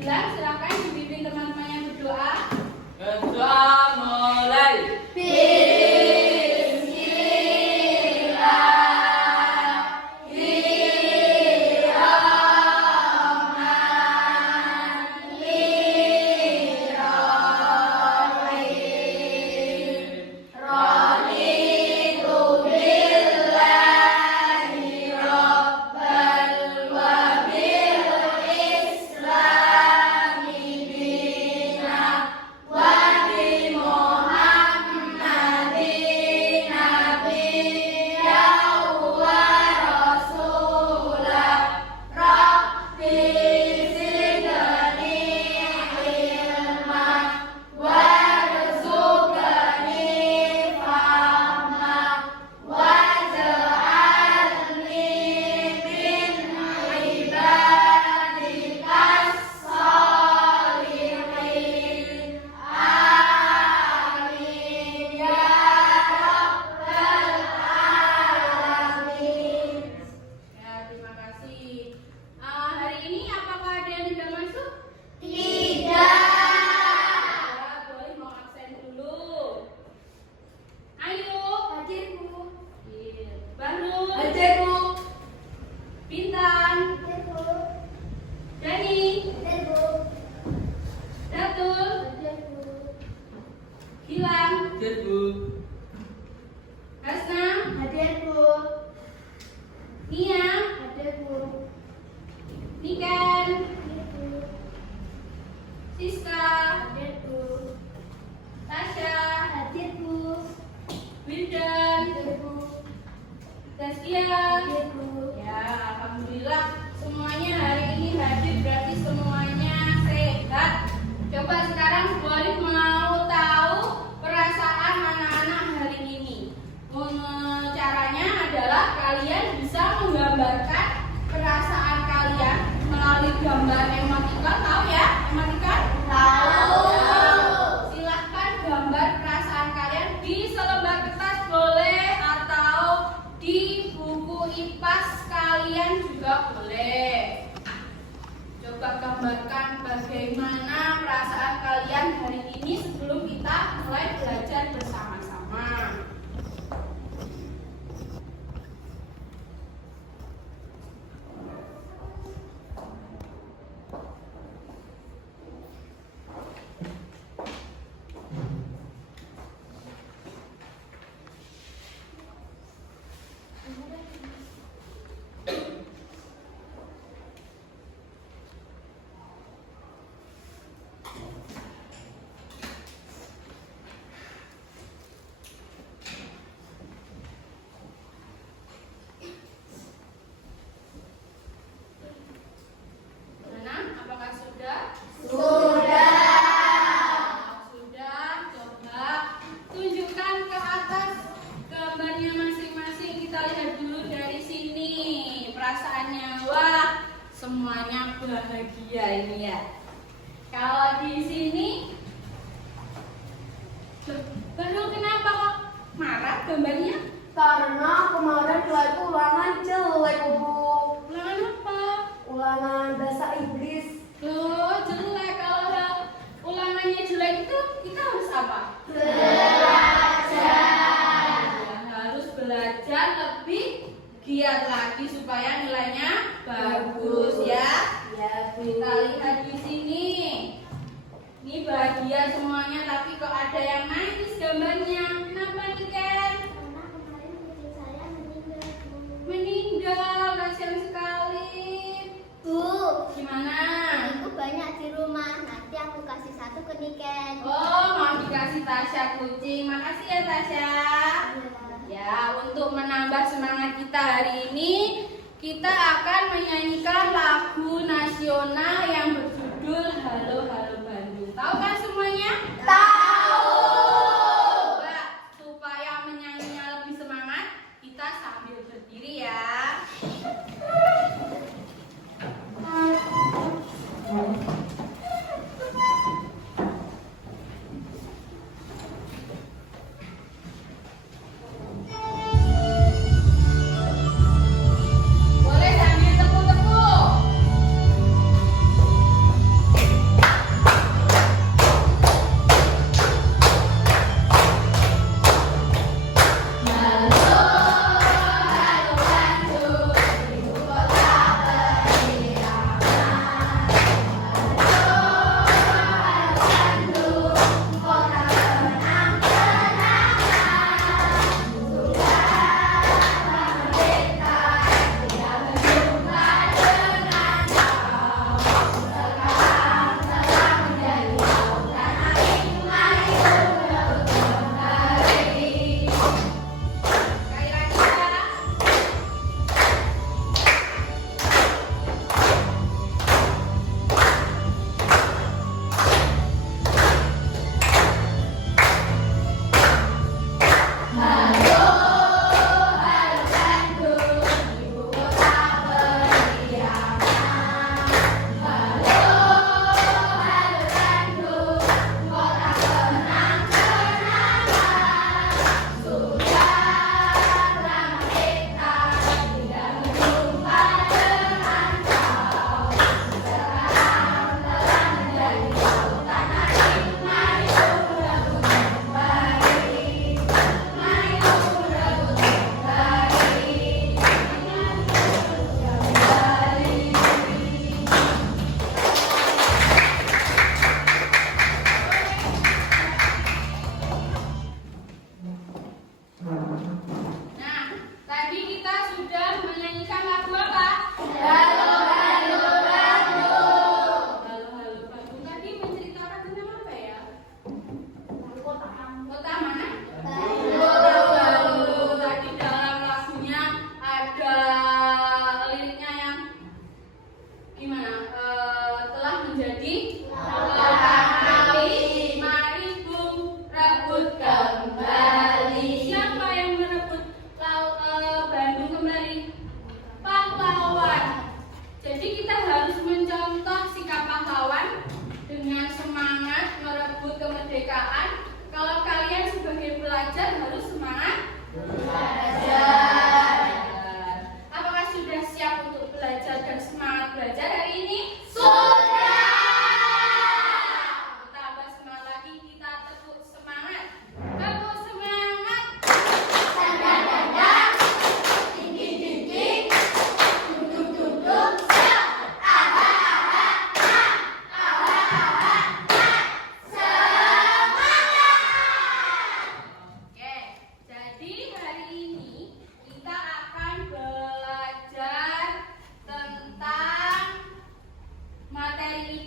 Gilang, silakan dipimpin teman-temannya berdoa. Berdoa mulai. Hadir, Bu. Hasna, Hadir, Bu. Nia, Hadir, Bu. Niken, Hadir, Bu. Siska, Hadir, Bu. Tasya, Hadir, Bu. Wildan, Hadir, Bu. Zaskia. Hadir, Bu. Ya, alhamdulillah semuanya hari ini hadir, berarti semuanya sehat. Coba sekarang Bu Alif mau tahu perasaan anak-anak hari ini. Caranya adalah kalian bisa menggambarkan perasaan kalian melalui gambar emoticon. Tahu ya emoticon? Tahu. Silahkan gambar perasaan kalian di selembar kertas boleh, atau di buku IPAS kalian juga boleh. Coba gambarkan bagaimana perasaan kalian hari ini sebelum kita mulai belajar bersama-sama. Mana? Apakah sudah? Sudah. Sudah, coba tunjukkan ke atas gambarnya masing-masing. Kita lihat dulu dari sini perasaannya. Wah, semuanya bahagia ini ya. Kalau di sini, loh, baru kenapa kok marah gambarnya? Karena kemarin itu ulangan jelek, Bu. Ulangan apa? Ulangan bahasa Inggris. Loh, jelek. Kalau ulangannya jelek itu kita harus apa? Belajar. Ya, harus belajar lebih giat lagi supaya nilainya bagus ya. Ya, Bu. Kita lihat di sini. Ini bahagia semuanya, tapi kok ada yang nangis gambarnya. Kenapa nih, Ken? Karena kemarin kucing saya meninggal, Bu. Meninggal, kasihan sekali. Bu, Gimana? aku banyak di rumah. Nanti aku kasih satu ke Niken. Oh, mau dikasih Tasya kucing. Makasih ya Tasya. Ya, untuk menambah semangat kita hari ini, kita akan menyanyikan lagu nasional yang berjudul Halo Halo Bandung. Tahu kan semuanya? Tahu. Coba supaya menyanyinya lebih semangat, kita sambil berdiri ya. Boleh sambil tepuk-tepuk.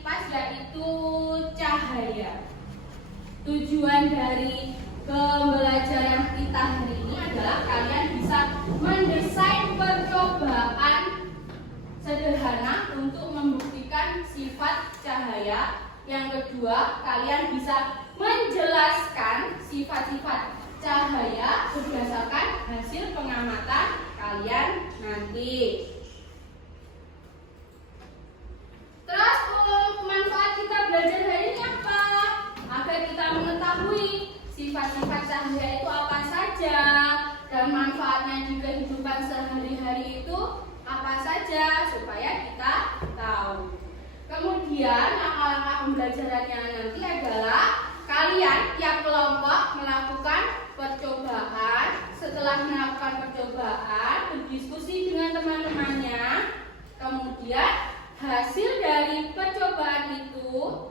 kipas yaitu cahaya. Tujuan dari pembelajaran kita hari ini adalah kalian bisa mendesain percobaan sederhana untuk membuktikan sifat cahaya. Yang kedua, kalian bisa menjelaskan sifat-sifat cahaya berdasarkan hasil pengamatan kalian nanti. Terus manfaat kita belajar hari ini apa? Agar kita mengetahui sifat-sifat cahaya itu apa saja dan manfaatnya di kehidupan sehari-hari itu apa saja supaya kita tahu. Kemudian langkah-langkah pembelajarannya nanti adalah kalian tiap kelompok melakukan percobaan. Setelah melakukan percobaan, berdiskusi dengan teman-temannya. Kemudian hasil dari percobaan itu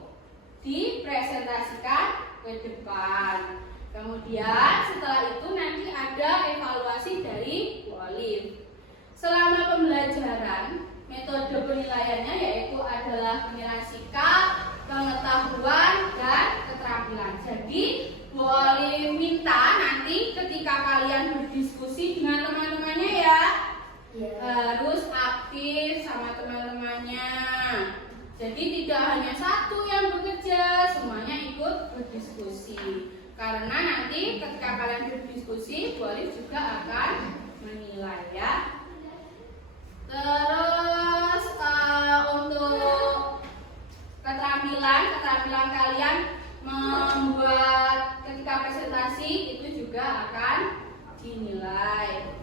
dipresentasikan ke depan. Kemudian setelah itu nanti ada evaluasi dari Bu Olive. Selama pembelajaran, metode penilaiannya yaitu adalah penilaian sikap, pengetahuan, dan keterampilan. Jadi Bu Olive minta nanti ketika kalian berdiskusi dengan teman-temannya ya, harus aktif sama teman-temannya. Jadi tidak hanya satu yang bekerja, semuanya ikut berdiskusi. Karena nanti ketika kalian berdiskusi, Bu Olive juga akan menilai ya. Terus untuk keterampilan kalian membuat ketika presentasi itu juga akan dinilai.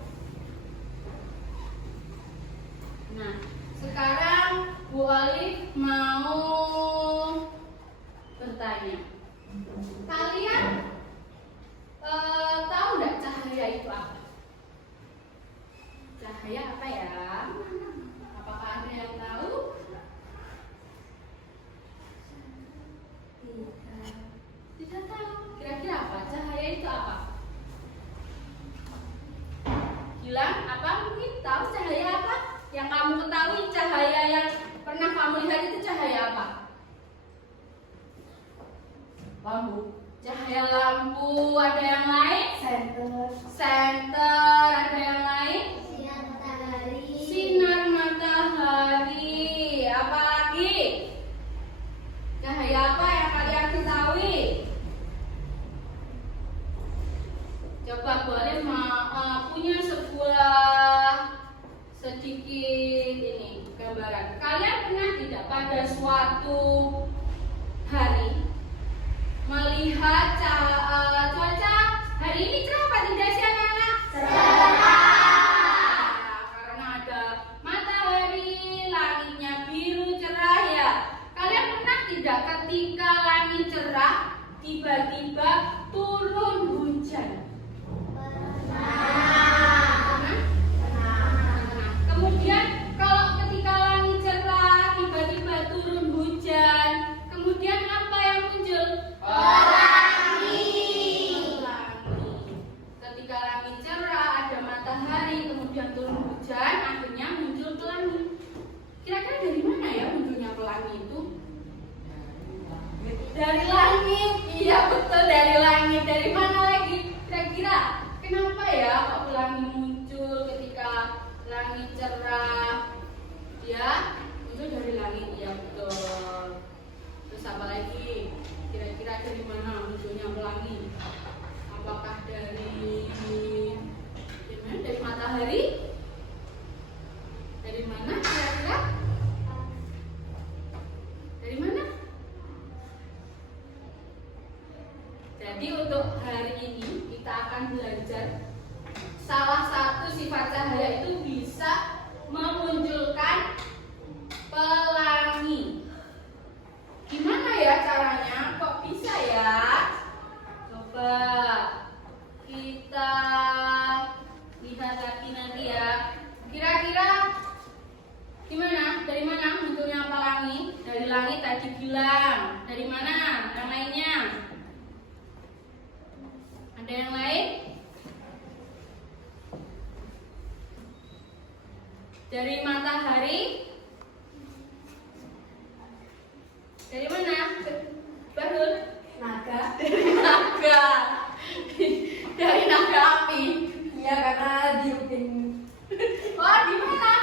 Nah, sekarang Bu Olive mau bertanya. Kalian tahu nggak cahaya itu apa? Cahaya apa ya? Apakah ada yang tahu? Tidak tahu. Kira-kira apa? Cahaya itu apa? Gilang, apa mungkin tahu cahaya apa? Yang kamu ketahui cahaya yang pernah kamu lihat itu cahaya apa? Lampu. Cahaya lampu. Ada yang lain? Senter. Ada yang lain? Sinar matahari. Apa lagi? Cahaya apa yang kalian ketahui? Coba boleh punya sebuah sedikit ini gambaran. Kalian pernah tidak pada suatu hari melihat cuaca hari ini cerah apa tidak sih anak-anak? Cerah. Karena ada matahari, langitnya biru cerah ya. Kalian pernah tidak ketika langit cerah tiba-tiba turun hujan? Kemudian kalau ketika langit cerah tiba-tiba turun hujan, kemudian apa yang muncul? Pelangi. Ketika langit cerah ada matahari, kemudian turun hujan, akhirnya muncul pelangi. Kira-kira dari mana ya munculnya pelangi itu? Dari langit. Iya betul, dari langit. Dari mana lagi? Kira-kira kenapa ya kok pelangi muncul ketika langit cerah? Ya, muncul dari langit. Ya betul. Terus apa lagi? Kira-kira dari mana munculnya pelangi? Apakah dari mana? Dari matahari? Dari mana kira-kira? Dari mana? Jadi untuk hari ini kita akan belajar salah satu sifat cahaya itu bisa memunculkan pelangi. Gimana ya caranya? Kok bisa ya? Coba kita lihat lagi nanti ya. Kira-kira gimana? Dari mana munculnya pelangi? Dari langit tadi bilang. Dari mana? Yang lainnya? Ada yang lain? Dari matahari? Dari mana? Bahrul? Naga. Dari naga. Dari naga api. Iya, karena diupin. Wah, di mana?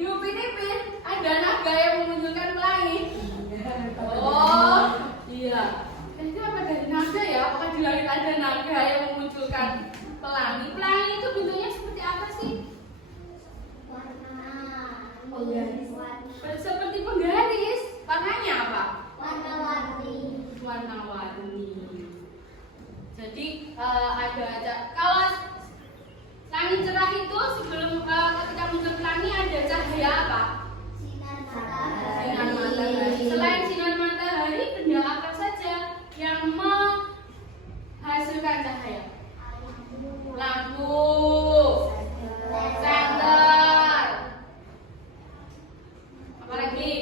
Di Upin Ipin ada naga yang memunculkan pelangi. Oh, iya. Itu apa dari naga ya? Apakah di langit ada naga yang memunculkan pelangi? Pelangi itu bentuknya seperti apa sih? Penggaris. Seperti penggaris. Warnanya apa? Warna-warni. Warna-warni. Jadi ada kalau langit cerah itu sebelum ketika muncul pelangi ada cahaya apa? Sinar matahari. Sinar matahari. Selain sinar matahari, benda apa saja yang menghasilkan cahaya? Lampu, senter, apalagi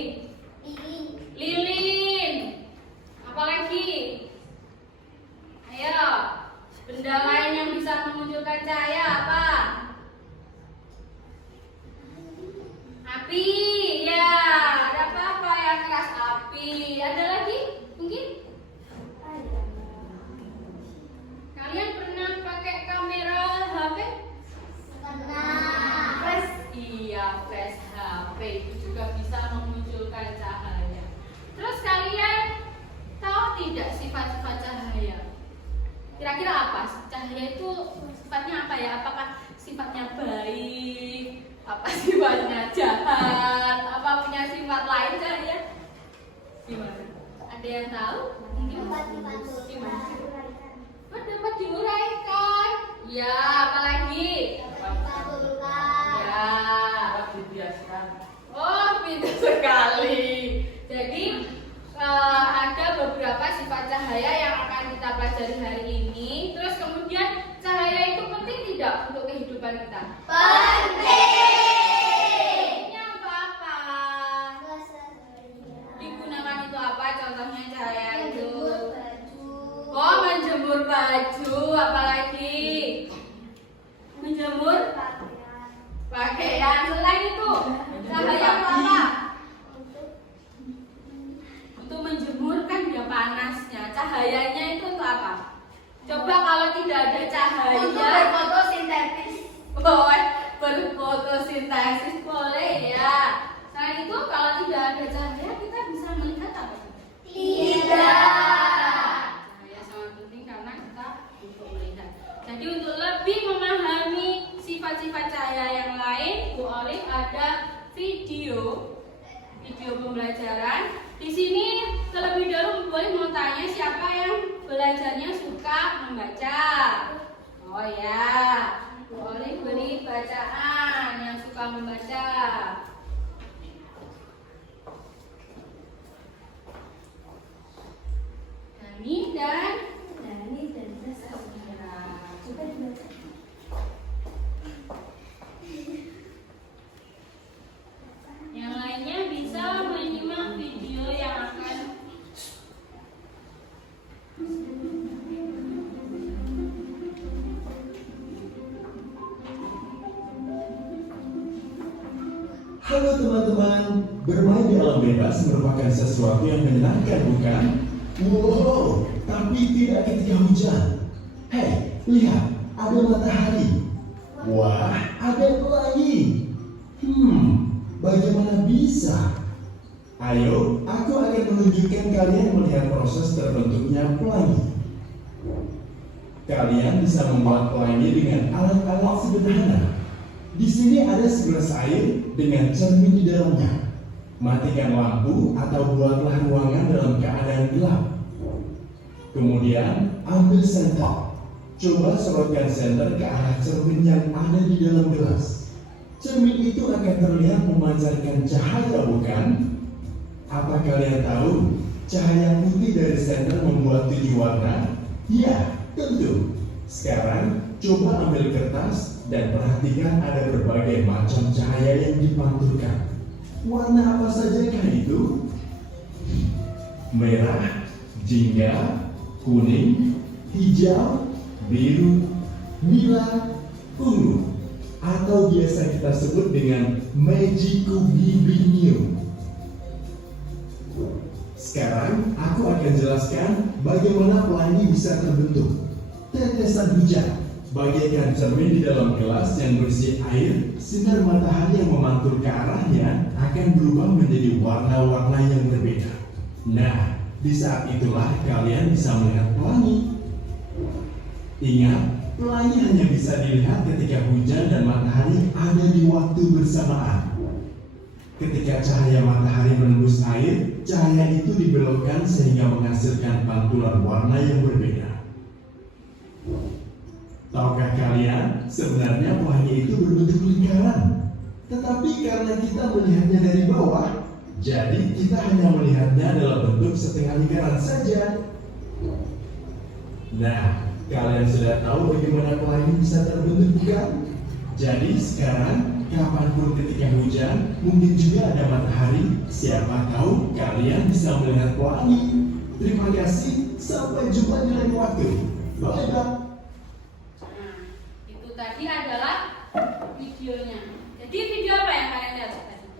lilin, apalagi? Ayo, benda lain yang bisa memunculkan cahaya apa? Api, ya. Ada apa yang keras api? Ada lagi? Mungkin? Kalian pernah pakai kamera HP? Pernah. Iya, flash HP itu juga bisa memunculkan cahaya. Terus kalian tahu tidak sifat-sifat cahaya? Kira-kira apa? Cahaya itu sifatnya apa ya? Apakah sifatnya baik? Apa sifatnya jahat? Apa punya sifat lain cahaya? Gimana? Ada yang tahu? Mungkin gimana? Dapat diuraikan. Ya, apalagi? Ya. Dapat dibiaskan. Oh, pintar sekali. Jadi ada beberapa sifat cahaya yang akan kita pelajari hari ini. Terus kemudian cahaya itu penting tidak untuk kehidupan kita? Pentingnya untuk apa? Digunakan itu apa? Contohnya cahaya itu. Oh, menjemur baju, apalagi? Menjemur pakaian. Selain itu, cahaya untuk apa? Untuk menjemur kan dia panasnya. Cahayanya itu untuk apa? Coba kalau tidak ada cahaya. Untuk berfotosintesis. Boleh berfotosintesis boleh ya. Selain itu kalau tidak ada cahaya kita bisa melihat apa? Cahaya sangat penting karena kita untuk melihat. Jadi untuk lebih memahami sifat-sifat cahaya yang lain, Bu Olive ada video pembelajaran. Di sini terlebih dahulu Bu Olive mau tanya siapa yang belajarnya suka membaca. Oh ya, Bu Olive beri bacaan yang suka membaca. Dani dan Sasmira. Coba dibaca. Yang lainnya bisa menyimak video yang akan Halo teman-teman, bermain di alam bebas merupakan sesuatu yang menyenangkan, bukan? Wow, tapi tidak ketika hujan. Hei, lihat, ada matahari. Wah, ada pelangi. Bagaimana bisa? Ayo, aku akan menunjukkan kalian melihat proses terbentuknya pelangi. Kalian bisa membuat pelangi dengan alat-alat sederhana. Di sini ada segelas air dengan cermin di dalamnya. Matikan lampu atau buatlah ruangan dalam keadaan gelap. Kemudian ambil senter. Coba sorotkan senter ke arah cermin yang ada di dalam gelas. Cermin itu akan terlihat memancarkan cahaya, bukan? Apa kalian tahu cahaya putih dari senter membuat 7 warna? Ya, tentu. Sekarang coba ambil kertas dan perhatikan ada berbagai macam cahaya yang dipantulkan. Warna apa sajakah itu? Merah, jingga, kuning, hijau, biru, nila, ungu, atau biasa kita sebut dengan magicubibinium. Sekarang aku akan jelaskan bagaimana pelangi bisa terbentuk. Tetesan hujan bagaikan cermin di dalam gelas yang berisi air. Sinar matahari yang memantul ke arahnya akan berubah menjadi warna-warna yang berbeda. Nah, di saat itulah kalian bisa melihat pelangi. Ingat, pelangi hanya bisa dilihat ketika hujan dan matahari ada di waktu bersamaan. Ketika cahaya matahari menembus air, cahaya itu dibelokkan sehingga menghasilkan pantulan warna yang berbeda. Tahukah kalian, sebenarnya pelangi itu berbentuk lingkaran. Tetapi karena kita melihatnya dari bawah, jadi kita hanya melihatnya dalam bentuk setengah lingkaran saja. Nah, kalian sudah tahu bagaimana pelangi bisa terbentuk bukan? Jadi sekarang, kapanpun ketika hujan, mungkin juga ada matahari, siapa tahu kalian bisa melihat pelangi. Terima kasih, sampai jumpa di lain waktu. Bye-bye. Nah, itu tadi adalah videonya. Jadi video apa yang kalian lihat tadi?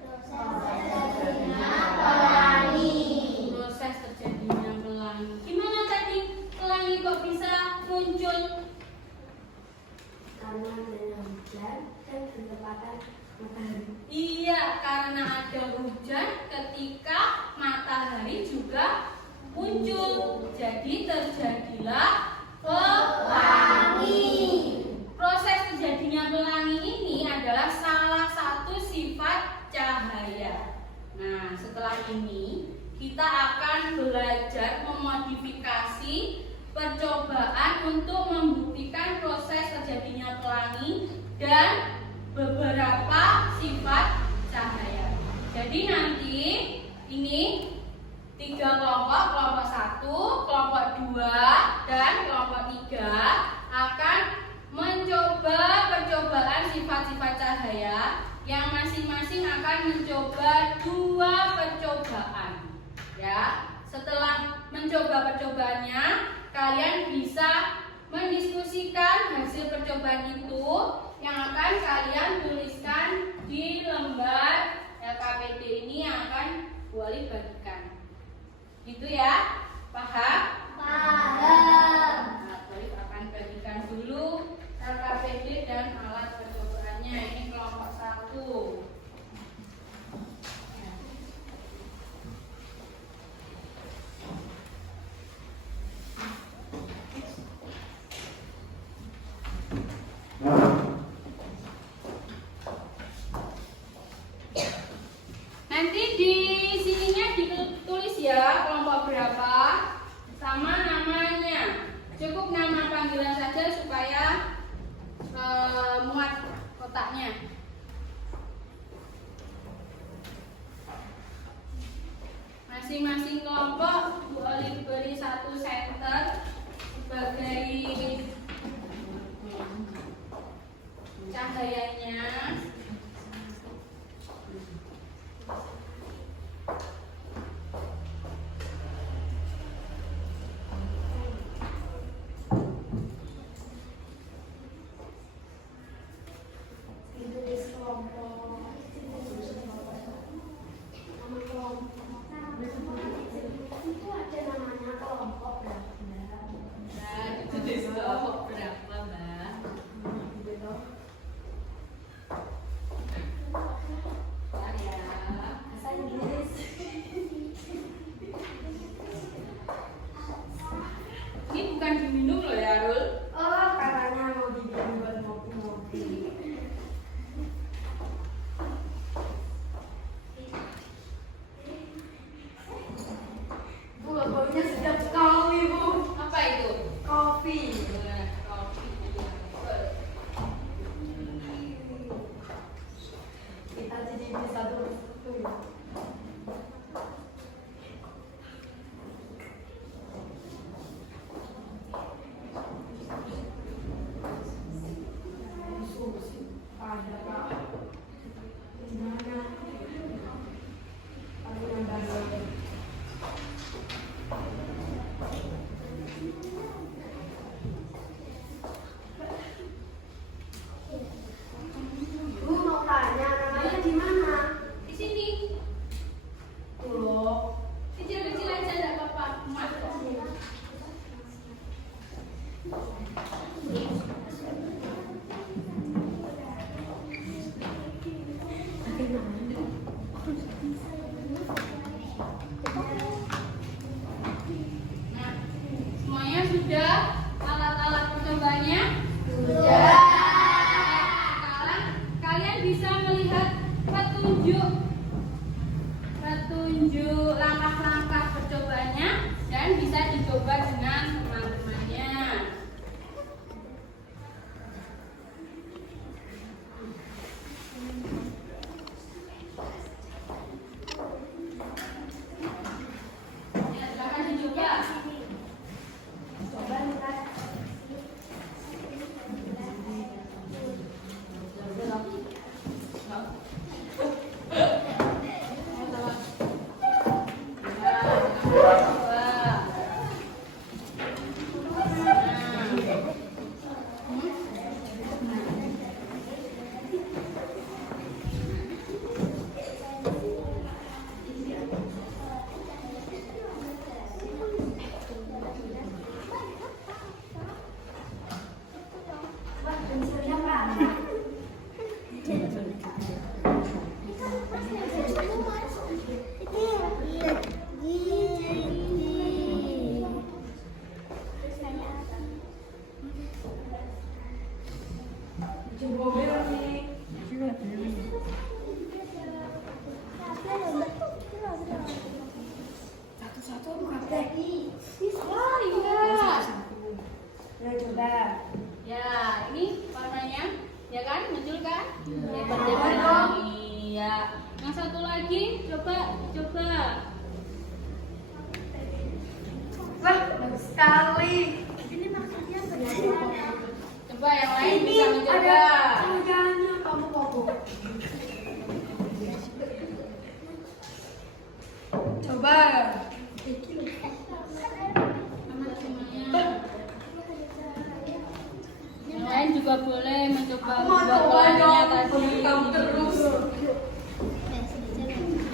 Proses terjadinya pelangi. Gimana tadi pelangi kok bisa muncul? Karena adanya hujan dan ketepatan matahari. Iya, karena ada hujan ketika matahari juga muncul. Jadi terjadilah pelangi. Proses terjadinya pelangi ini adalah salah satu sifat cahaya. Nah, setelah ini kita akan belajar memodifikasi percobaan untuk membuktikan proses terjadinya pelangi dan beberapa sifat cahaya. Jadi nanti ini 3 kelompok, kelompok 1, kelompok 2, dan kelompok 3 akan mencoba percobaan sifat-sifat cahaya yang masing-masing akan mencoba 2 percobaan. Ya, setelah mencoba percobaannya, kalian bisa mendiskusikan hasil percobaan itu yang akan kalian tuliskan di lembar LKPD ini yang akan Wali bagikan. Gitu ya, paham? Paham. Nah, Wali akan bagikan dulu LKPD dan alat percobaannya. Ini kelompok 1. Nanti di sininya ditulis ya kelompok berapa sama namanya. Cukup nama panggilan saja supaya muat kotaknya. Masing-masing kelompok boleh beri 1 center sebagai cahayanya. Itu ada namanya kelompok berapa? Nah, itu kelompok berapa, Mbak? Ya. Bahasa Inggris. Ini bukan diminum loh ya, Rul. Oh, katanya mau dibikin buat ngopi-ngopi. Bu, baunya sedap sekali, Bu. Apa itu? Kopi. Nah, kopi. Kita cicipi satu persatu. Ada Kak. Gimana? Aku yang baru. sudah alat-alat percobanya? Sudah. Sekarang kalian bisa melihat petunjuk langkah-langkah percobanya dan bisa dicoba dengan teman-temannya. Ya, silakan dicoba. Coba lihat. Wah, pensilnya Pak. Satu-satu bukan teh. Wah, indah. Ya coba. Ya, ini warnanya, ya kan, muncul kan? Ya, Coba berwarna dong. Iya. Yang satu lagi, coba. Wah, bagus sekali. Ini maksudnya Coba yang lain Ini bisa mencoba. ada kerjanya kamu Koko. Coba. Yang lain juga boleh mencoba Aku mau membuat coba warnanya dong. tadi. Kamu terus.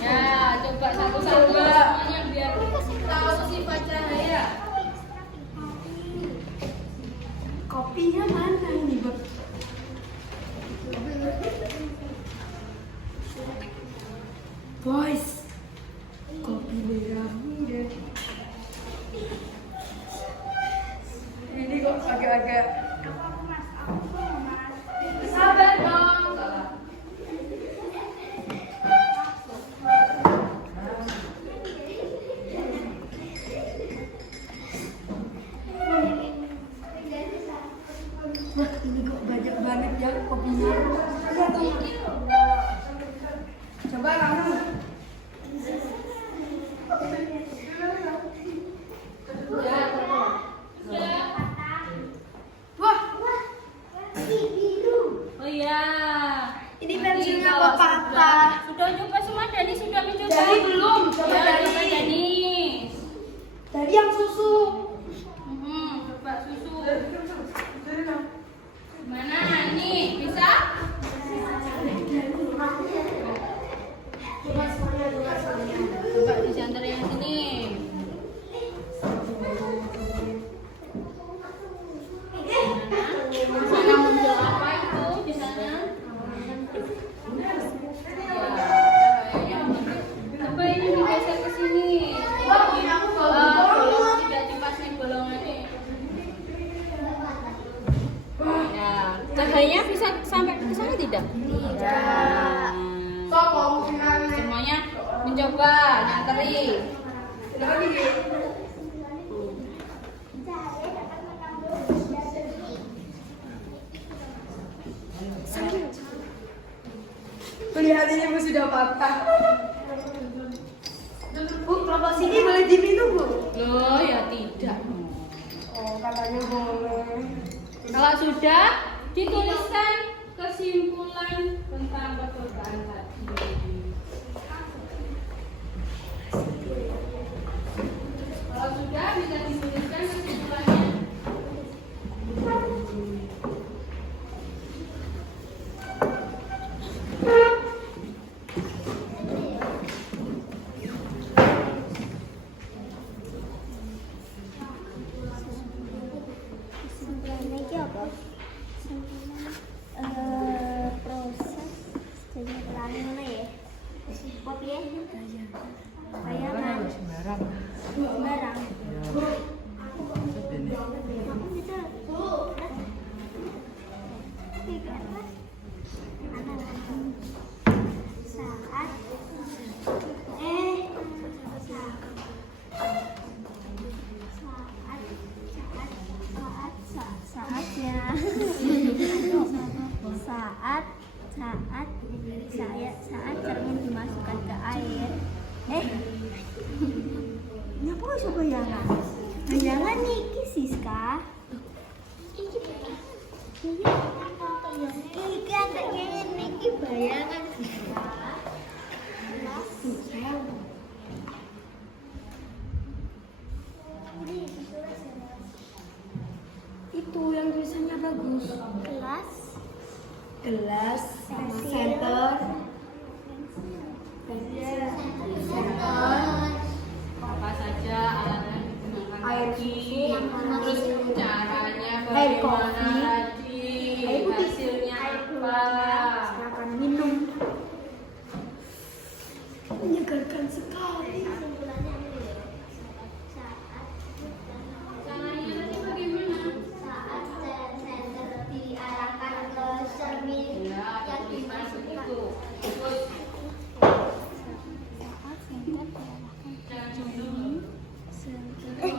Ya, coba satu-satu Coba. semuanya biar tahu sifat cahaya. Kopinya mana ini, Beb? Boys, kopi merah muda. Ini kok agak-agak. Sabar dong. Wah, ini kok banyak banget ya kopinya. Lihat tuh. Coba kamu. Sudah. Wah, Oh iya. ini Nanti pensilnya kalau kok patah. Sudah coba semua, Dani sudah mencoba. Dani belum, coba Ya, Dani. coba Dani. Tadi yang susu. Coba susu. Mana ini? Bisa? Coba di center yang sini. Di sana muncul apa itu di sana? Ya, cahayanya muncul. Coba ini digeser ke sini. Tidak dipasang bolongannya. Ya, cahayanya bisa sampai ke sana tidak? Tidak. Semuanya mencoba nyanteri. Lihat ini Bu sudah patah. Bu, kelompok sini boleh diminum Bu? Loh, ya tidak. Oh, katanya boleh. Kalau sudah, dituliskan kesimpulan tentang percobaan tadi. Kalau sudah, bisa dituliskan kesimpulannya. Proses jadi pelan mana ya? Kopi ya? Kayak sembarang. saat cermin dimasukkan ke air. Ngapa iso bayangan? Bayangan niki Siska. Iki anaknya niki bayangan Siska. Itu yang tulisannya bagus. Gelas sama center. Apa saja alat yang digunakan Air tadi, susu, terus caranya air bagaimana kopi, tadi, air putih, hasilnya apa. Silakan minum. Menyegarkan sekali. Caranya tadi bagaimana? Saat senter diarahkan ke cermin Ya, ada yang tulisan dimasukkan. begitu. Terus Saat senter diarahkan ke jangan cermin, ini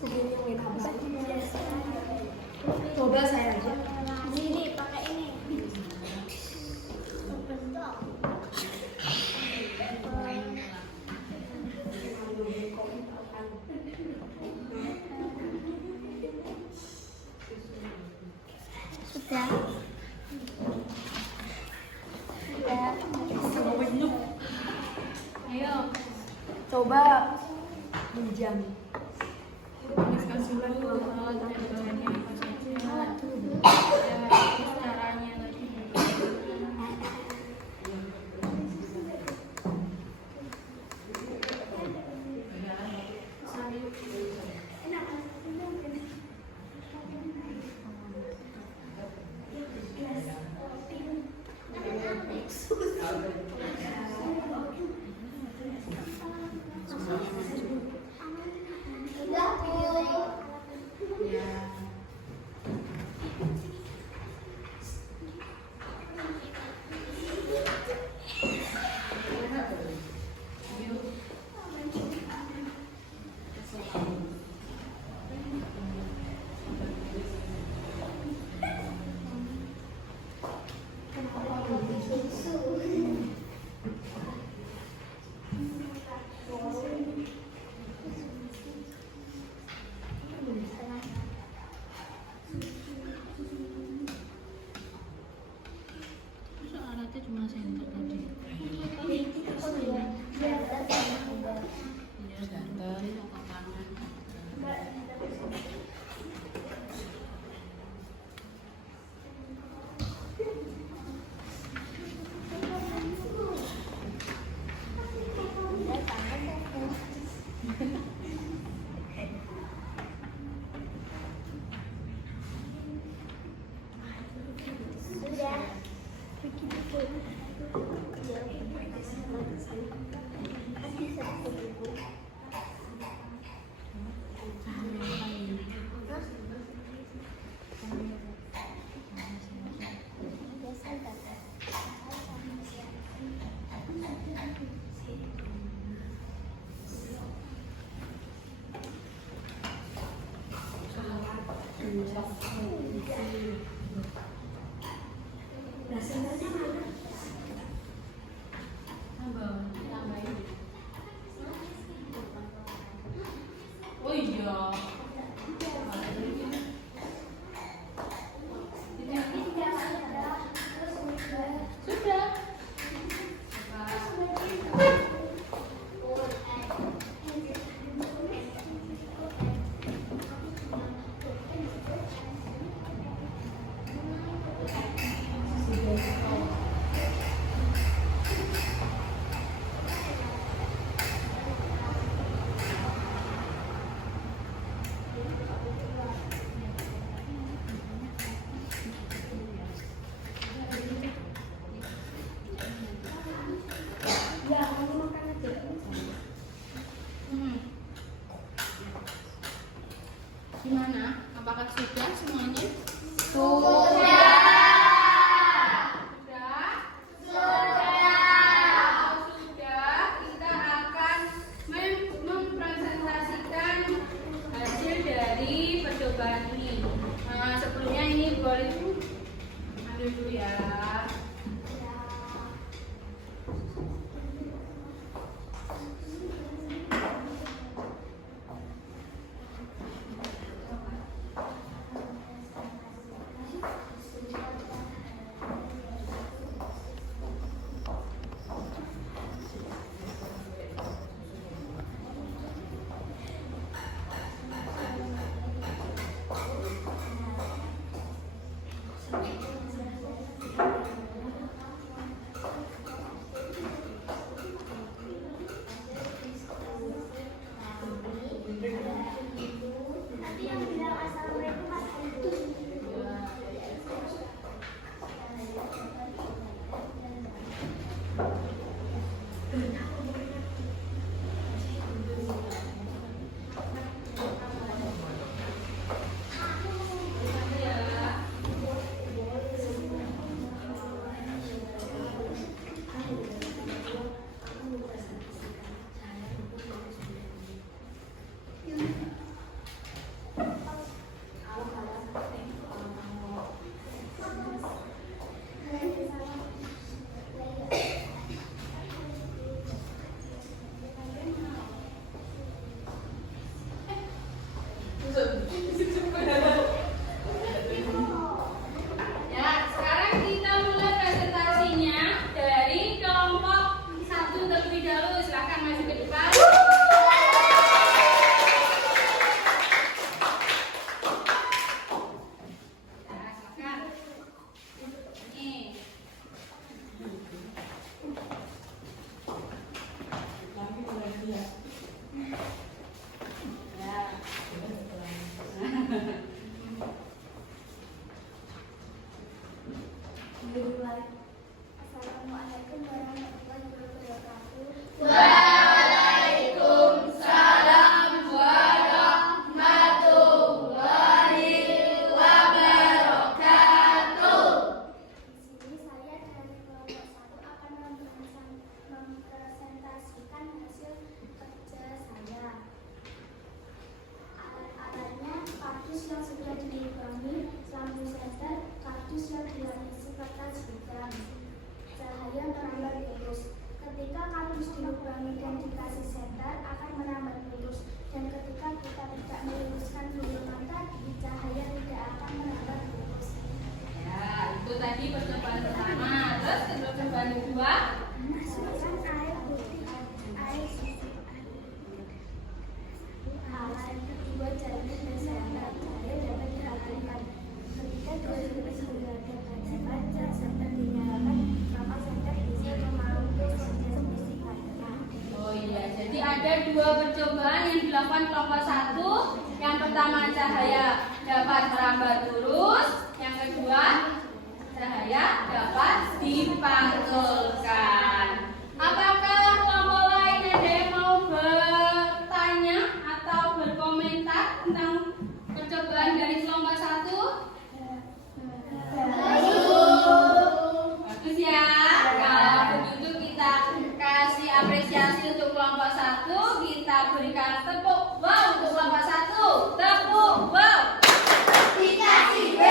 sulit apa? cermin yang Coba saya aja. ini pakai ini. Sudah. Ayo, Coba minjam. kasih dulu alat caranya apa saja. Ya, terus caranya tadi. Terus alatnya cuma senter tadi. Iya, senter, tangan. Sudah. Oh iya. Sudah. Ambil dulu ya. Nanti yang bilang assalamualaikum pas itu. Ya, sekarang kita mulai presentasinya dari kelompok 1 terlebih dahulu. Silakan maju ke depan. Ya, silakan. Nih. Assalamualaikum warahmatullahi wabarakatuh. Waalaikumsalam warahmatullahi wabarakatuh. Di sini saya dari kelompok 1 akan mempresentasikan hasil kerja saya. Alat-alatnya kardus yang sudah dilubangi, lampu senter, kardus yang dilapisi kertas hitam, cahaya merambat lurus. Ketika kardus dilubangi dan dikasih senter akan merambat lurus, dan ketika kita tidak meluruskan gulungan tadi, cahaya tidak akan merambat lurus. Ya, itu tadi percobaan pertama. Terus percobaan kedua. Masukkan air putih, air susu, alat kedua jalan dan senter. Cahaya dapat dialihkan. Ketika dua jenis menggunakan kaca senter dinyalakan, maka senter bisa memantau proses isi kaca. Oh iya, jadi ada dua percobaan yang dilakukan kelompok 1. Yang pertama cahaya dapat merambat lurus, yang kedua cahaya dapat dipantulkan. Apakah kelompok lain ada yang mau bertanya atau berkomentar tentang percobaan dari kelompok 1? Bagus ya. Kalau begitu kita kasih apresiasi untuk kelompok 1. Kita berikan tepuk wow untuk kelompok 1. Tepuk wow. Dikasih W,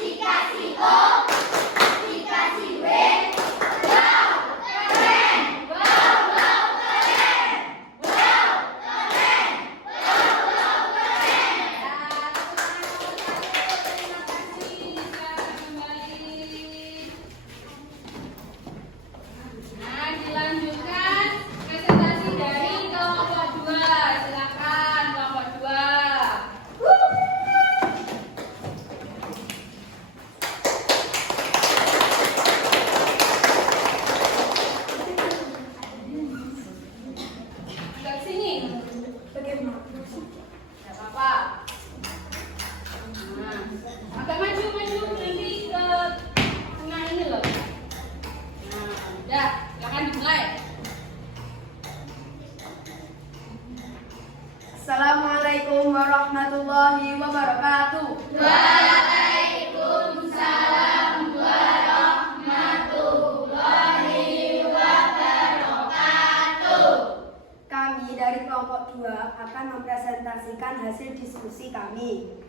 dikasih O, dikasih W. Wow, keren! Wow, wow, keren! Wow, keren! Wow, wow, keren! Terima kasih. Silakan kembali. Nah, dilanjutkan presentasi dari kelompok 2. Silakan kelompok 2. Ke sini. Tidak apa-apa. Nah, agak maju nanti ke tengah ini loh. Nah, udah, silakan dimulai. Assalamualaikum warahmatullahi wabarakatuh. Waalaikumsalam warahmatullahi wabarakatuh. Kami dari kelompok 2 akan mempresentasikan hasil diskusi kami.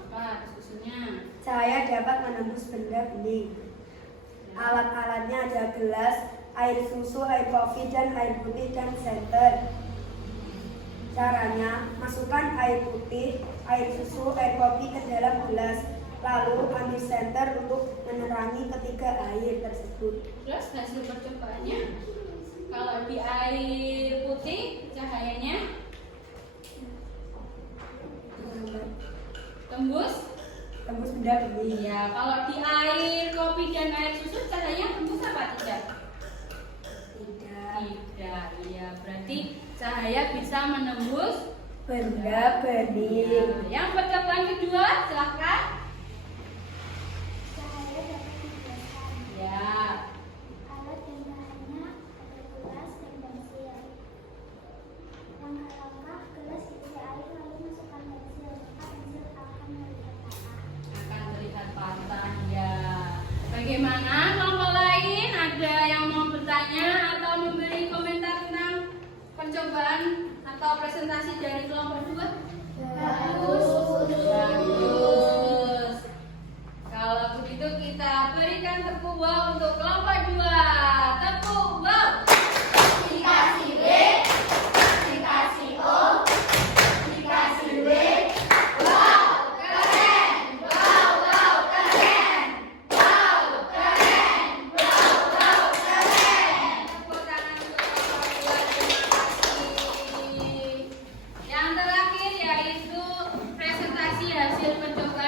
Apa apa susunnya? Cahaya dapat menembus benda bening. Alat-alatnya ada gelas, air susu, air kopi, dan air putih, dan senter. Caranya, masukkan air putih, air susu, air kopi ke dalam gelas. Lalu ambil senter untuk menerangi ketiga air tersebut. Terus hasil percobaannya, kalau di air putih cahayanya tembus. Benda bening. Iya, kalau di air kopi dan air susu cahayanya tembus apa tidak? Tidak. Tidak, iya. Berarti cahaya bisa menembus Benda bening. ya. Yang percobaan kedua, silakan. Cahaya dapat dijelaskan. Ya. Alat dan bahannya ada gelas dan pensil. Langkah-langkah, gelas diisi air lalu masukkan pensil. Maka pensil akan melihat patah. Akan terlihat patah ya. Bagaimana kelompok lain? Ada yang mau bertanya atau memberi komentar tentang percobaan atau presentasi dari kelompok 2? Bagus. Bagus. Kalau begitu kita berikan tepuk wow untuk kelompok 2. Tepuk wow. Dikasih B, dikasih O, dikasih W. Wow, keren. Wow, wow, keren. Wow, keren. Wow, wow, keren. Tepuk tangan untuk kelompok 2. Terima kasih. Yang terakhir yaitu presentasi hasil percobaan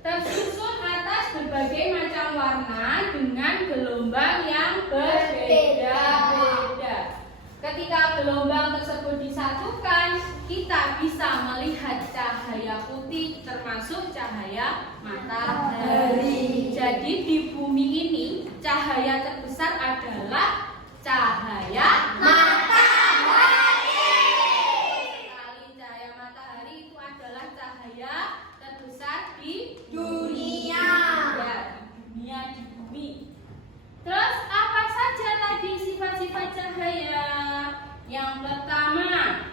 tersusun atas berbagai macam warna dengan gelombang yang berbeda-beda. Ketika gelombang tersebut disatukan, kita bisa melihat cahaya putih termasuk cahaya matahari. Jadi di bumi ini cahaya terbesar adalah cahaya matahari. Sekali cahaya matahari itu adalah cahaya terbesar di dunia. Ya, di bumi. Terus apa saja tadi sifat-sifat cahaya? Yang pertama,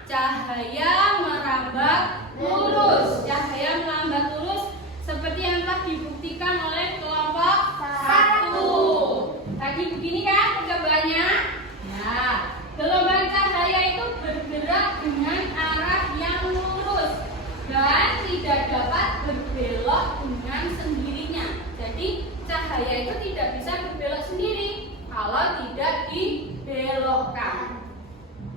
cahaya merambat lurus. Cahaya merambat lurus seperti yang telah dibuktikan oleh kelompok 1. Tadi begini kan percobaannya? Ya, gelombang cahaya itu bergerak dengan arah yang lurus dan tidak dapat berbelok dengan sendirinya. Jadi cahaya itu tidak bisa berbelok sendiri kalau tidak dibelokkan.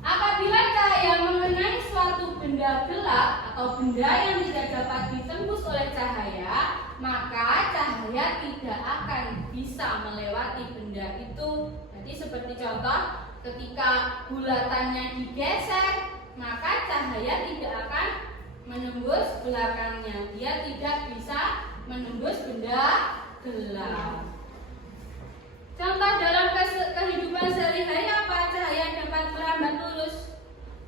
Apabila cahaya mengenai suatu benda gelap atau benda yang tidak dapat ditembus oleh cahaya, maka cahaya tidak akan bisa melewati benda itu. Jadi seperti contoh, ketika bulatannya digeser, maka cahaya tidak akan menembus belakangnya. Dia tidak bisa menembus benda gelap. Contoh dalam kehidupan sehari-hari apa cahaya dapat merambat lurus?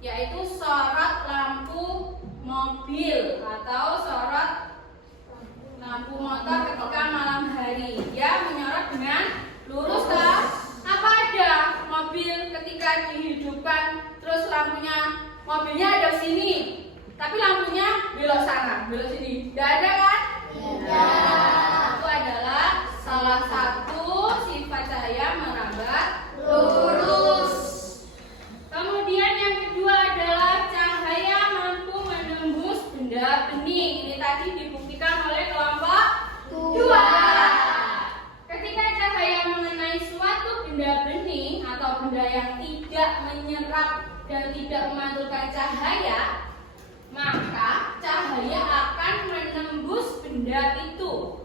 Yaitu sorot lampu mobil atau sorot lampu motor ketika malam hari. Dia menyorot dengan lurus kan? Apa ada mobil ketika dihidupkan terus mobilnya ada sini, tapi lampunya belok sana, belok sini. Tidak ada kan? Tidak. Itu adalah salah satu sifat cahaya merambat lurus. Kemudian yang kedua adalah cahaya mampu menembus benda bening. Ini tadi dibuktikan oleh kelompok 2. Ketika cahaya mengenai suatu benda bening atau benda yang tidak menyerap dan tidak memantulkan cahaya, maka cahaya akan menembus benda itu.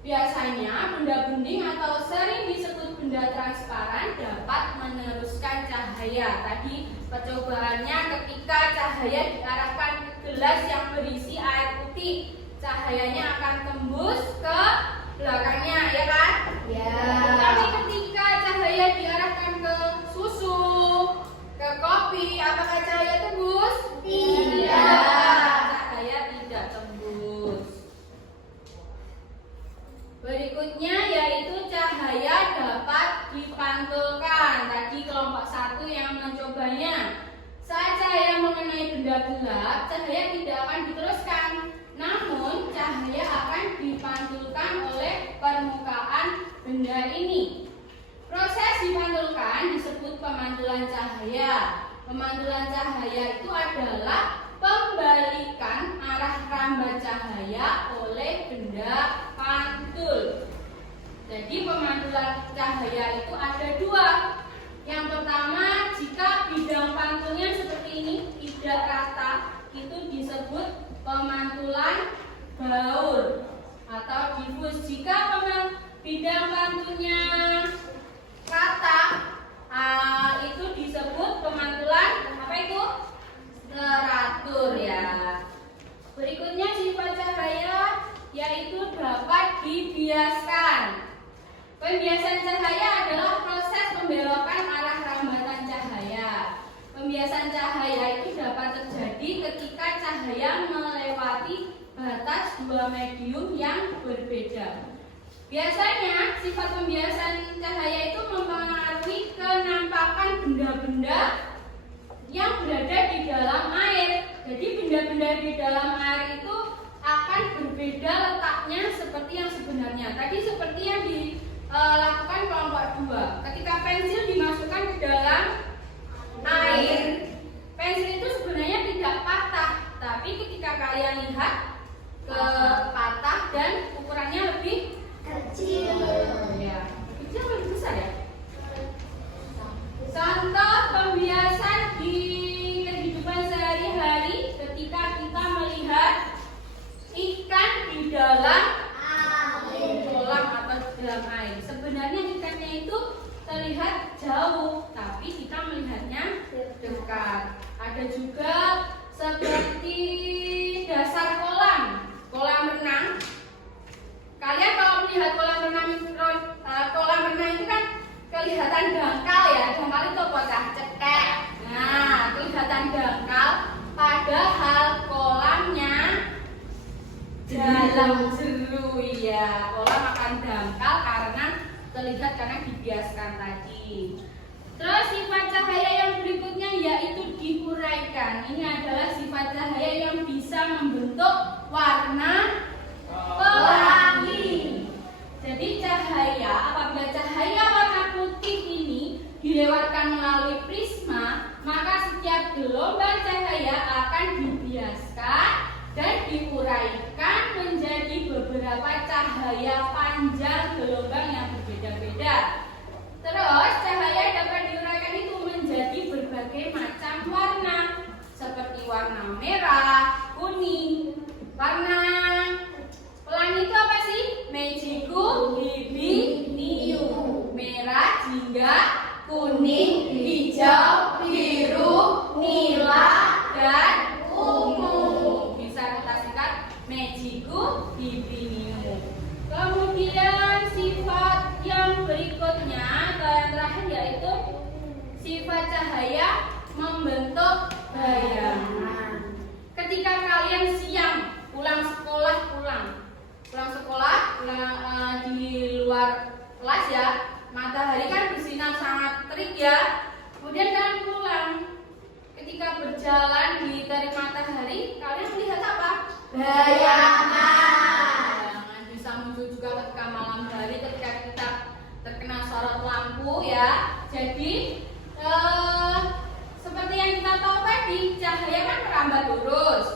Biasanya benda bening atau sering disebut benda transparan dapat meneruskan cahaya. Tadi percobaannya ketika cahaya diarahkan ke gelas yang berisi air putih, cahayanya akan tembus ke belakangnya, ya kan? Ya. Tapi ketika cahaya diarahkan ke susu, ke kopi, apakah cahaya tembus? Tidak. Cahaya tidak tembus. Berikutnya yaitu cahaya dapat dipantulkan. Tadi kelompok 1 yang mencobanya. Saat cahaya mengenai benda gelap, cahaya tidak akan diteruskan, namun cahaya akan dipantulkan oleh permukaan benda ini. Proses dipantulkan disebut pemantulan cahaya. Pemantulan cahaya itu adalah pembalikan arah rambat cahaya oleh benda pantul. Jadi pemantulan cahaya itu ada 2. Yang pertama, jika bidang pantulnya seperti ini, tidak rata, itu disebut pemantulan baur atau difus. Jika bidang pantulnya rata, itu disebut pemantulan apa itu? Teratur ya. Berikutnya sifat cahaya yaitu dapat dibiaskan. Pembiasan cahaya adalah proses pembelokan arah rambatan cahaya. Pembiasan cahaya itu dapat terjadi ketika cahaya melewati batas 2 medium yang berbeda. Biasanya sifat pembiasan cahaya itu mempengaruhi kenampakan benda-benda yang berada di dalam air. Jadi benda-benda di dalam air itu akan berbeda letaknya seperti yang sebenarnya. Tadi seperti yang dilakukan kelompok 2. Ketika pensil dimasukkan ke dalam air, pensil itu sebenarnya tidak patah, tapi ketika kalian lihat ke patah dan ukurannya lebih kecil. Ya, kecil lebih besar ya. Contoh pembiasan di kehidupan sehari-hari ketika kita melihat ikan dalam jeru ya. Kolam akan dangkal karena terlihat karena dibiaskan tadi. Terus sifat cahaya yang berikutnya yaitu diuraikan. Ini adalah sifat cahaya yang bisa membentuk warna pelangi. Jadi cahaya, apabila cahaya warna putih ini dilewatkan melalui prisma, maka setiap gelombang cahaya akan dibiaskan dan diuraikan menjadi beberapa cahaya panjang gelombang yang berbeda-beda. Terus cahaya dapat diuraikan itu menjadi berbagai macam warna, seperti warna merah, kuning. Warna pelangi itu apa sih? Magiku, hibinium. Merah, jingga, kuning, hijau, biru, nila, dan ungu. Bisa kita singkat Magiku, hibinium. Kemudian sifat yang berikutnya atau yang terakhir yaitu sifat cahaya membentuk bayangan. Ketika kalian siang pulang sekolah di luar kelas ya, matahari kan bersinar sangat terik ya. Kemudian kalian pulang, ketika berjalan di terik matahari, kalian melihat apa? Bayangan. Bisa muncul juga ketika malam hari, ketika kita terkena sorot lampu ya. Jadi seperti yang kita tahu tadi, cahaya kan merambat lurus.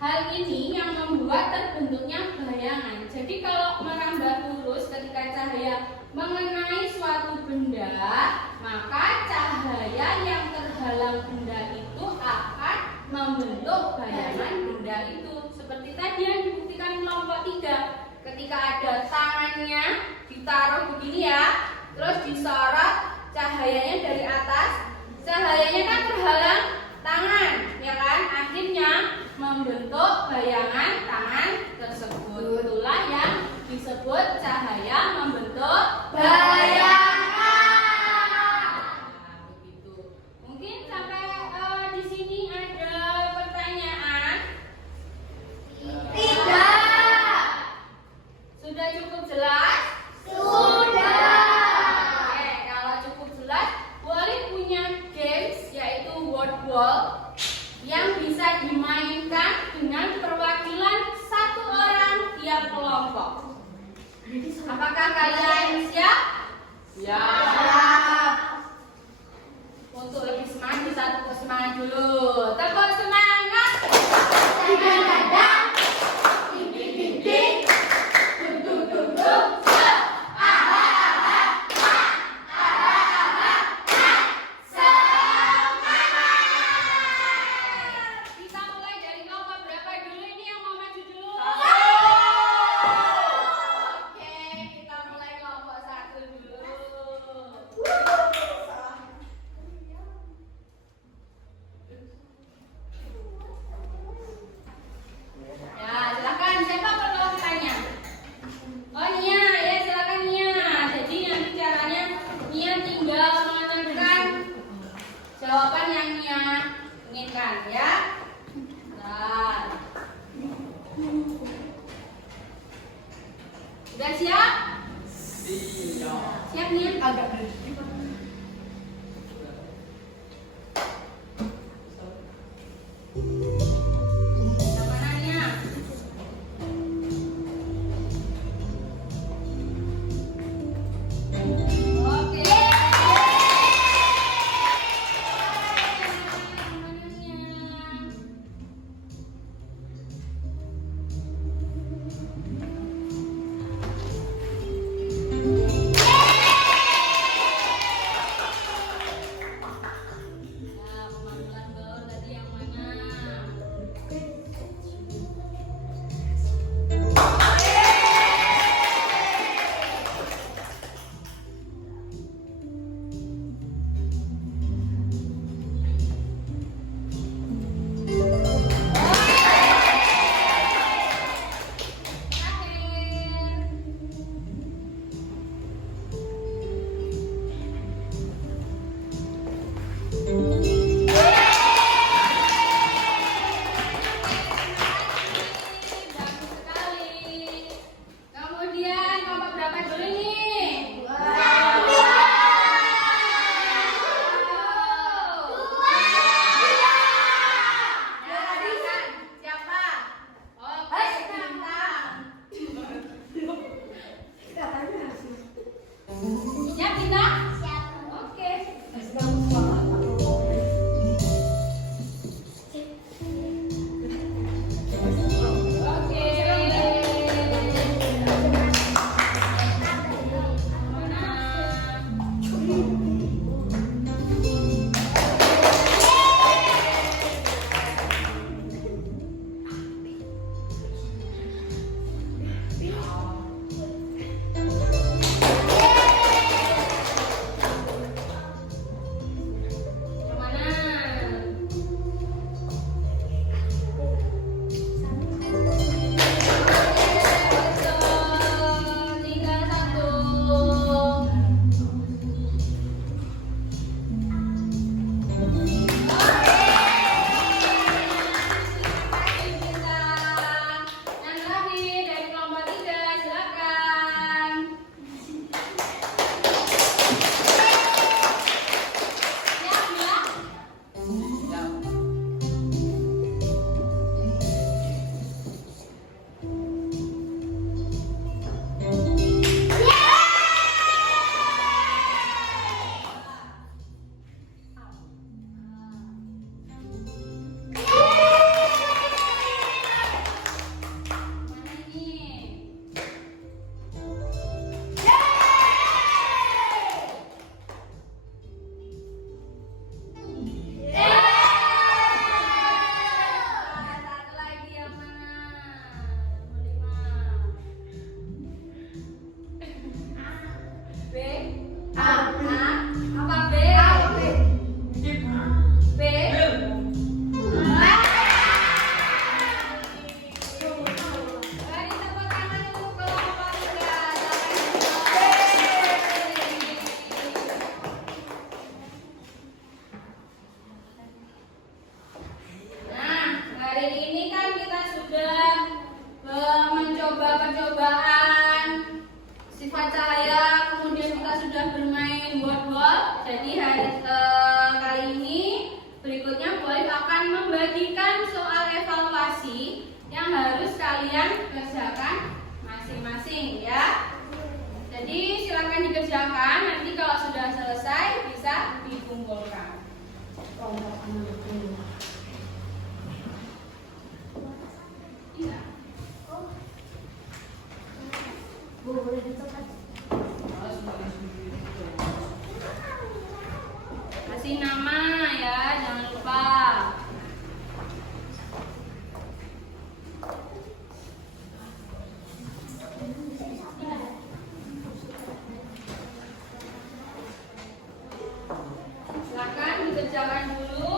Hal ini yang membuat terbentuknya bayangan. Jadi kalau merambat lurus ketika cahaya mengenai suatu benda, maka cahaya yang terhalang benda itu akan membentuk bayangan benda itu. Seperti tadi yang dibuktikan kelompok 3. Ketika ada tangannya ditaruh begini ya, terus disorot cahayanya dari atas, cahayanya kan terhalang tangan, ya kan? Akhirnya membentuk bayangan tangan tersebut. Itulah yang disebut cahaya membentuk bayangan. Nah, begitu. Mungkin sampai di sini ada pertanyaan? Tidak. Sudah cukup jelas? Sudah. Oke, kalau cukup jelas, boleh punya games yaitu word wall yang bisa dimainkan dengan perwakilan satu orang tiap kelompok. Apakah kalian siap? Siap. Untuk lebih semangat, bisa tepuk semangat dulu. Tepuk semangat. Kadang-kadang. Ding-ding-ding-ding. Duduk-duduk. Jawaban yang Nia inginkan ya. Nah. Sudah siap? Siap Nia? Agak berhenti. dikerjakan, nanti kalau sudah selesai bisa dikumpulkan. Kelompok anak ini. Iya. Bu, boleh ditekan. Kasih nama ya, jangan lupa. Silakan dikerjakan dulu.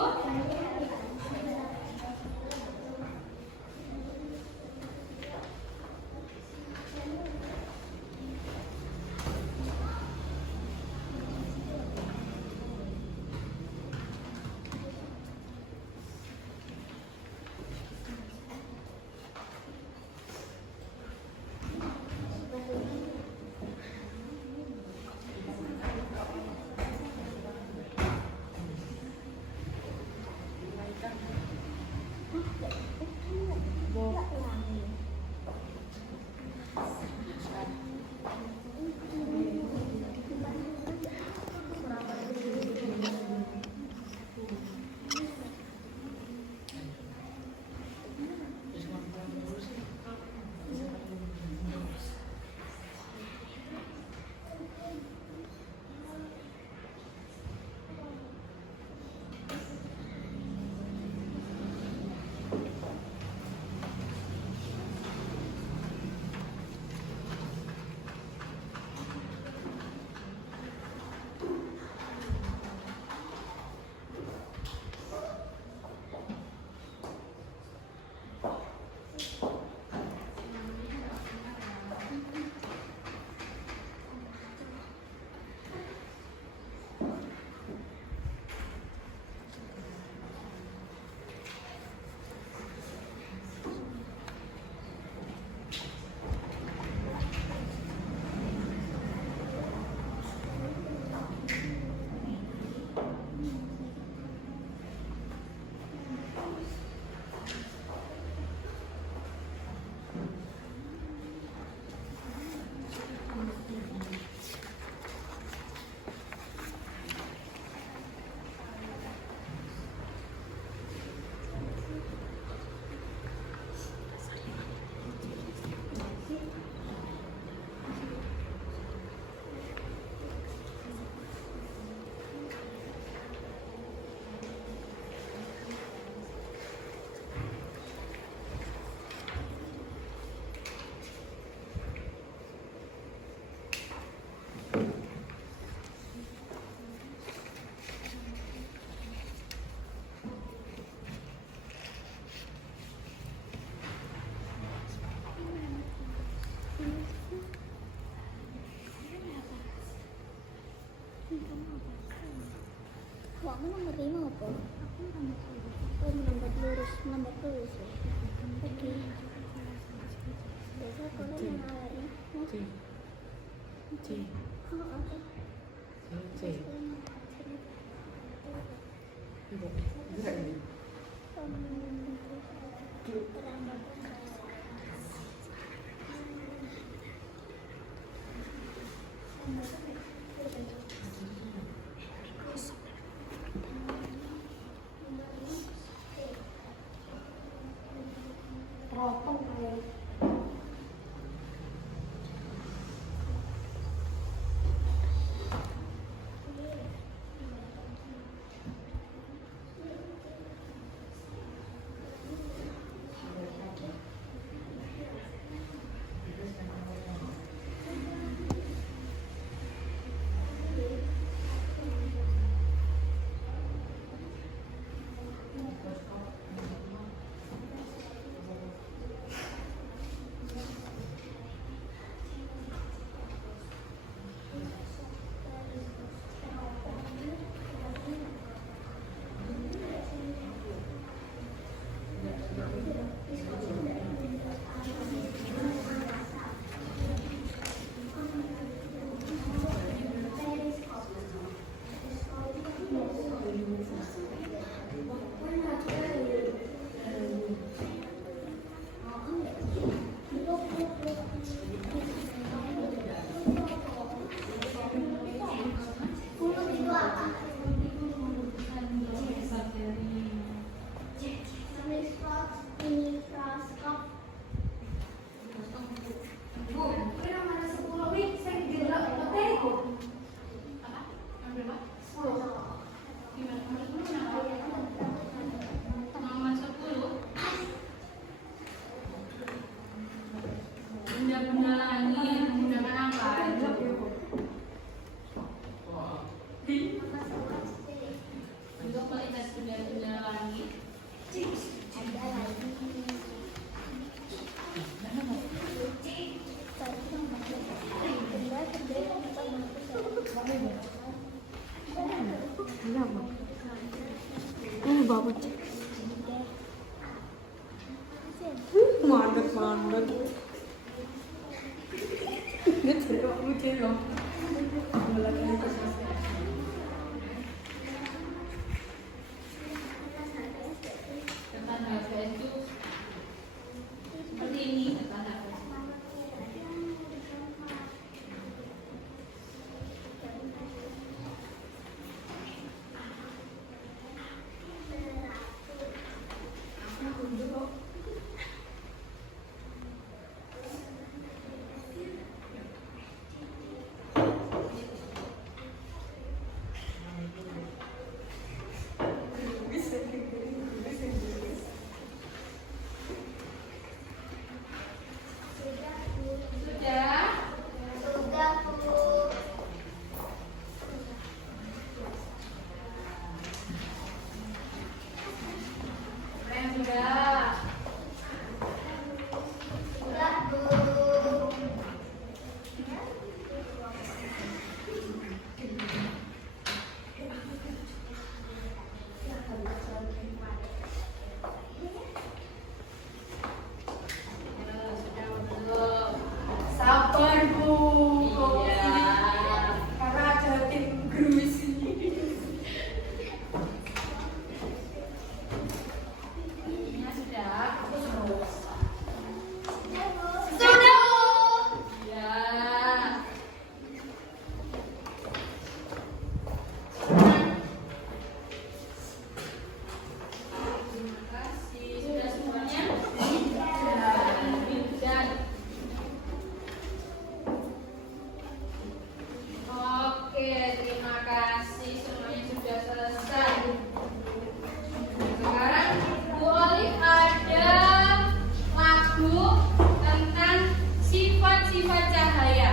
Kamu nomor 5 apa? Aku nomor lurus ya. Oke. Biasa kalau yang awalnya. Oh, oke. Rokok air. benda-benda langit menggunakan apa? Untuk melihat benda-benda langit. Ada lagi. Benda-benda yang bisa Mandek. Ini cerita lucu loh. Tetangga itu seperti ini tetangga. Sudah? Sudah, Bu. Yang sudah. Sudah, Bu. Sudah belum? Sabar Bu. Iya. Karena ada tim guru di sini. Ini sudah. Terus. Sudah, Bu. Ya. Terima kasih. Sudah semuanya? Dan oke, terima kasih semuanya sudah selesai. Sekarang Bu Olive ada lagu tentang sifat-sifat cahaya.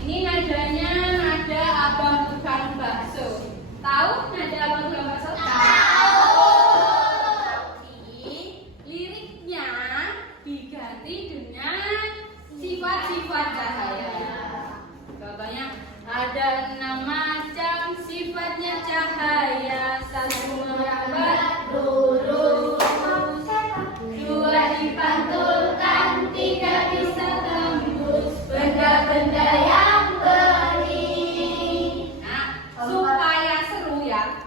Ini nadanya nada abang tukang bakso. Tahu nada abang tukang bakso? Tahu. Tapi liriknya diganti dengan sifat-sifat cahaya. Contohnya ada 6 macam sifatnya cahaya. 1 merambat lurus, 2 dipantulkan, 3 bisa tembus benda-benda yang bening. Nah, supaya seru ya,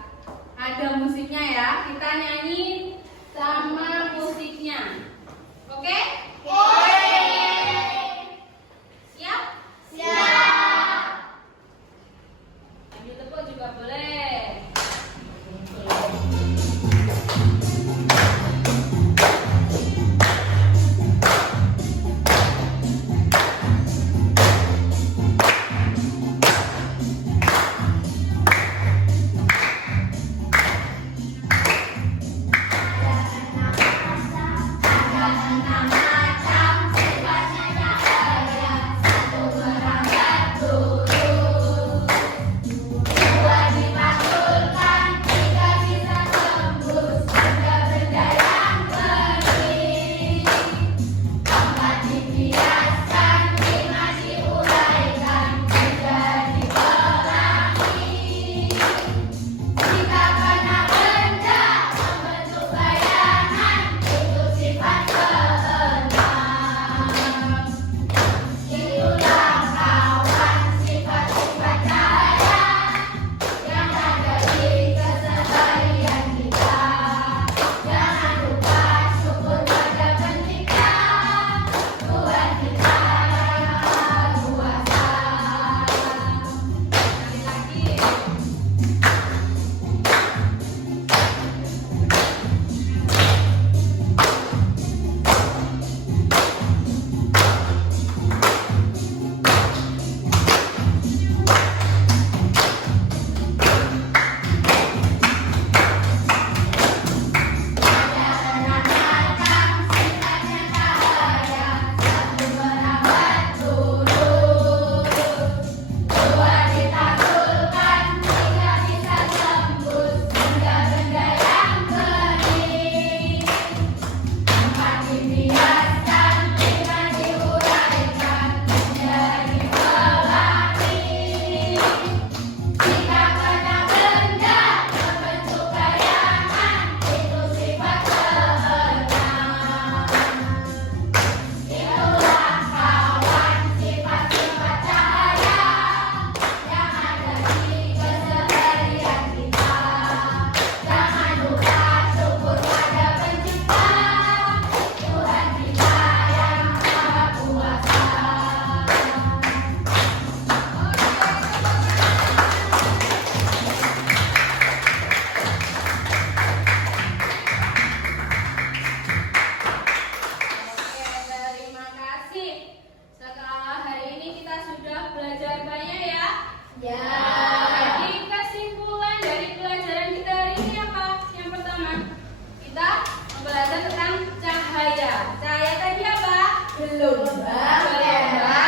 berlomba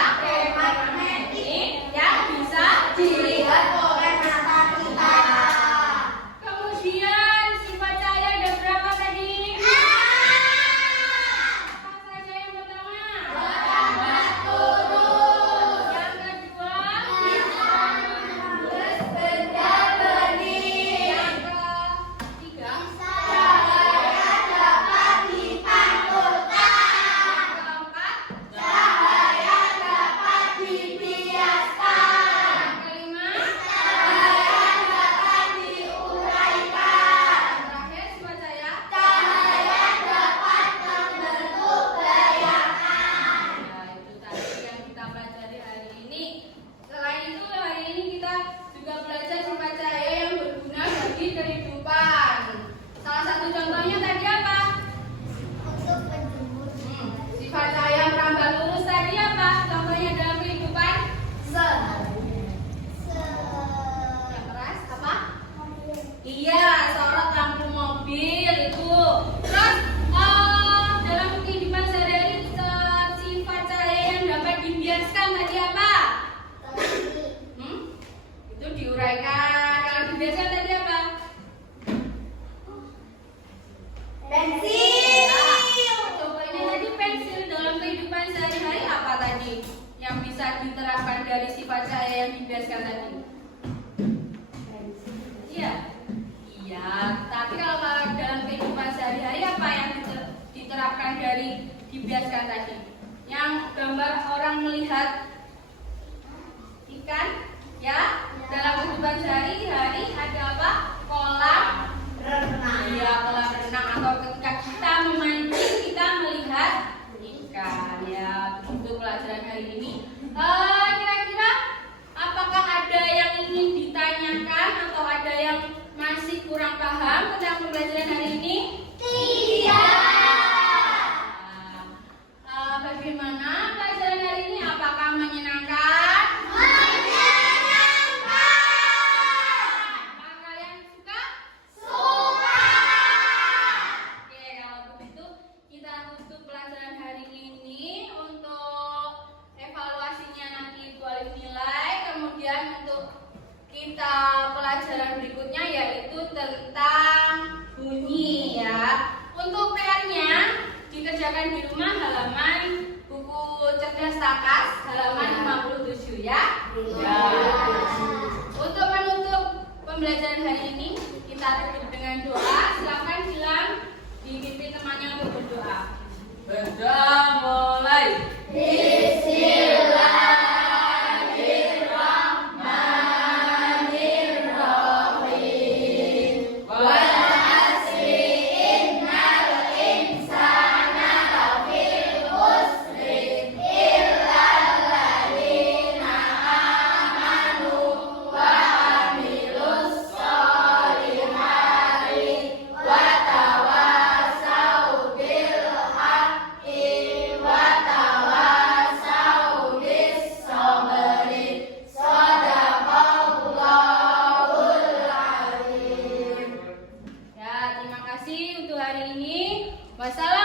tematik yang bisa dilihat oleh mata kita. Kemudian sifat cahaya ada berapa tadi? Apa saja yang pertama? Lambat turun. Yang kedua? Terus benda bening. Yang ketiga? Cahaya dapat dipantulkan. Yang keempat? Cahaya dapat dibiaskan. Yang kelima? Cahaya dapat diuraikan. Terakhir sifat cahaya? Cahaya dapat membentuk bayangan. Ya, itu tadi yang kita pelajari hari ini. Selain itu, hari ini kita juga belajar sifat cahaya yang berguna bagi kehidupan. Salah satu contohnya tadi apa? Untuk menjemur Sifat cahaya merambat lurus tadi apa? Contohnya dalam kehidupan? Yang keras apa? Iya, sorot lampu mobil itu. Terus dalam kehidupan sehari-hari sifat cahaya yang dapat dibiaskan tadi apa? Itu diuraikan. Kalau dibiaskan tadi apa? Contohnya tadi pensil dalam kehidupan sehari-hari apa tadi? Yang bisa diterapkan dari sifat cahaya yang dibiaskan tadi? Iya. Iya, tapi kalau dalam kehidupan sehari-hari apa yang diterapkan dari dibiaskan tadi? Yang gambar orang melihat ikan, ya? Dalam kehidupan sehari-hari ada apa? Kolam renang. Iya, kolam renang atau ketika kita memancing kita melihat ikan, ya. Begitu pelajaran hari ini. Kira-kira apakah ada yang ingin ditanyakan atau ada yang masih kurang paham tentang pembelajaran hari ini? Bagaimana pelajaran hari ini? Apakah menyenangkan? Apakah kalian suka? Oke, kalau begitu kita tutup pelajaran hari ini. Untuk evaluasinya nanti balik nilai. Kemudian untuk kita pelajaran berikutnya yaitu tentang bunyi, ya. Untuk PR-nya dikerjakan di rumah halaman buku cerdas takas halaman 57, ya. Untuk menutup pembelajaran hari ini kita tutup dengan doa. Silakan Gilang dipimpin temannya untuk berdoa. Berdoa mulai. Ya, terima kasih untuk hari ini. Wassalamualaikum.